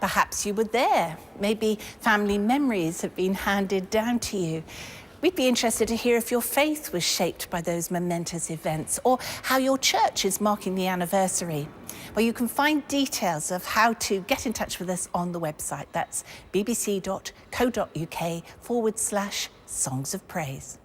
Perhaps you were there. Maybe family memories have been handed down to you. We'd be interested to hear if your faith was shaped by those momentous events or how your church is marking the anniversary. Well, you can find details of how to get in touch with us on the website. That's bbc.co.uk/songs of praise.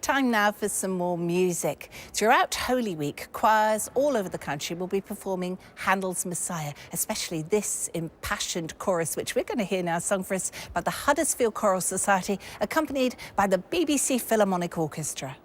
Time now for some more music. Throughout Holy Week, choirs all over the country will be performing Handel's Messiah, especially this impassioned chorus, which we're going to hear now, sung for us by the Huddersfield Choral Society, accompanied by the BBC Philharmonic Orchestra.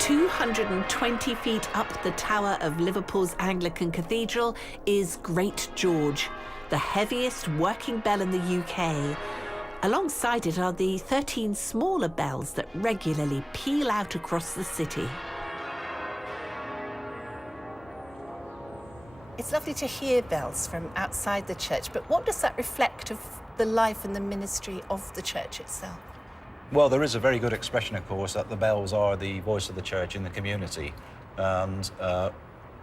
"220 feet up the tower of Liverpool's Anglican Cathedral is Great George, the heaviest working bell in the UK. Alongside it are the 13 smaller bells that regularly peal out across the city." It's lovely to hear bells from outside the church, but what does that reflect of the life and the ministry of the church itself? Well, there is a very good expression, of course, that the bells are the voice of the church in the community. And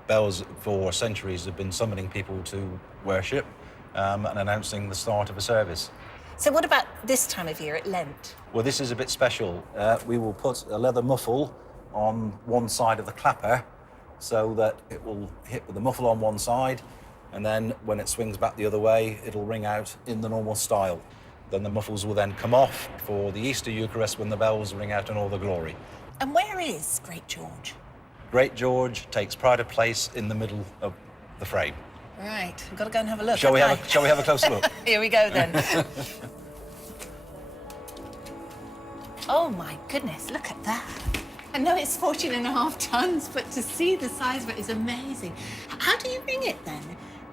bells for centuries have been summoning people to worship and announcing the start of a service. So what about this time of year at Lent? Well, this is a bit special. We will put a leather muffle on one side of the clapper so that it will hit with the muffle on one side, and then when it swings back the other way, it'll ring out in the normal style. Then the muffles will then come off for the Easter Eucharist when the bells ring out in all the glory. And where is Great George? Great George takes pride of place in the middle of the frame. Right, we've got to go and have a look. Shall we have a closer look? Here we go then. Oh my goodness, look at that. I know it's 14.5 tons, but to see the size of it is amazing. How do you ring it then?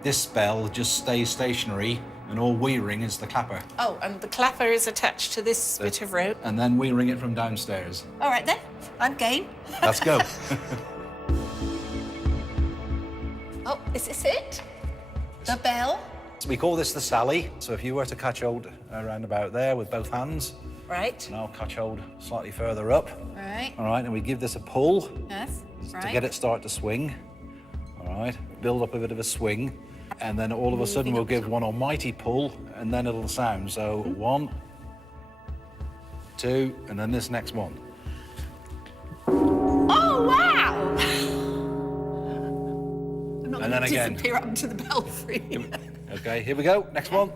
This bell just stays stationary, and all we ring is the clapper. Oh, and the clapper is attached to this bit of rope. And then we ring it from downstairs. All right then, I'm game. Let's go. Oh, is this it? The bell? So we call this the Sally. So if you were to catch hold around about there with both hands, Right. and I'll catch hold slightly further up. Right. All right, and we give this a pull. Yes. Right. To get it start to swing. All right, build up a bit of a swing, and then all of a sudden we'll give one almighty pull, and then it'll sound. So 1, 2, and then this next one. Oh, wow! I'm not And then again. Disappear up to the belfry. Okay, here we go. Next one.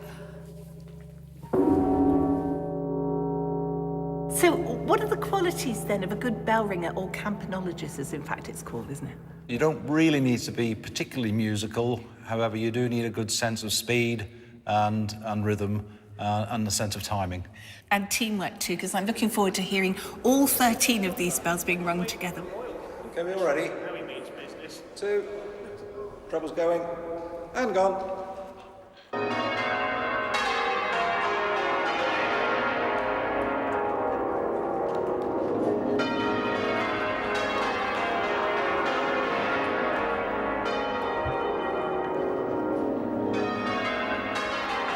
So what are the qualities then of a good bell ringer, or campanologist, as in fact it's called, isn't it? You don't really need to be particularly musical. However, you do need a good sense of speed and rhythm and the sense of timing. And teamwork too, because I'm looking forward to hearing all 13 of these bells being rung together. Okay, we all ready? 2, trebles going, and gone.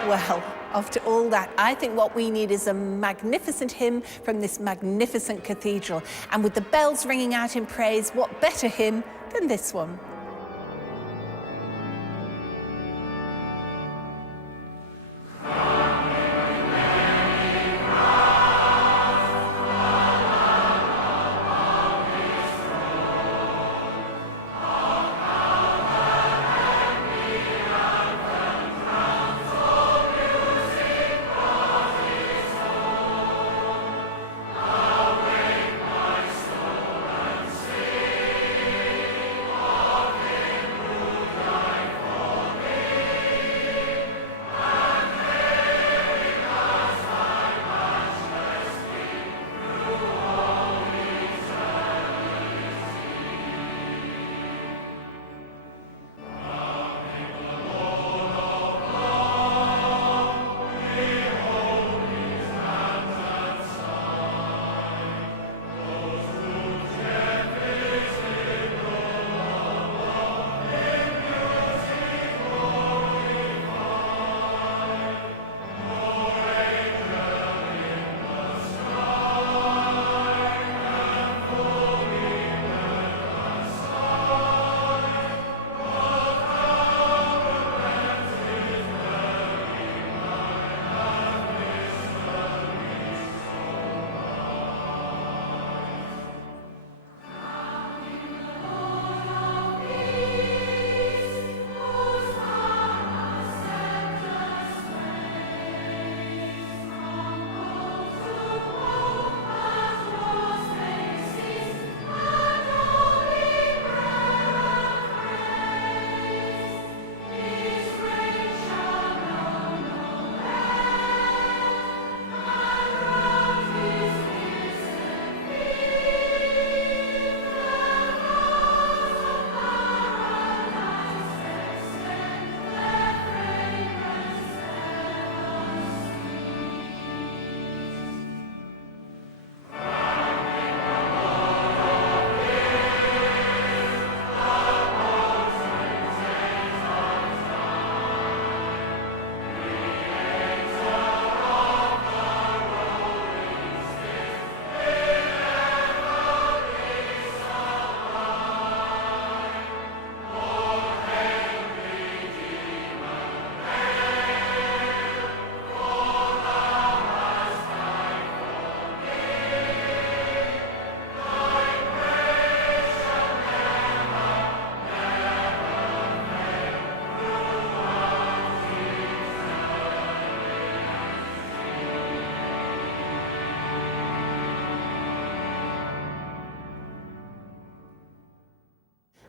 Well, after all that, I think what we need is a magnificent hymn from this magnificent cathedral. And with the bells ringing out in praise, what better hymn than this one?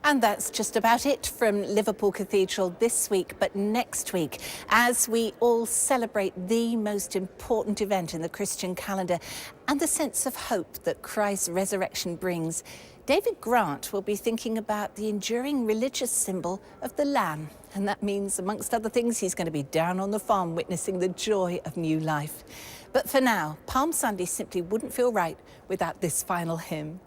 And that's just about it from Liverpool Cathedral this week. But next week, as we all celebrate the most important event in the Christian calendar and the sense of hope that Christ's resurrection brings, David Grant will be thinking about the enduring religious symbol of the Lamb. And that means, amongst other things, he's going to be down on the farm witnessing the joy of new life. But for now, Palm Sunday simply wouldn't feel right without this final hymn.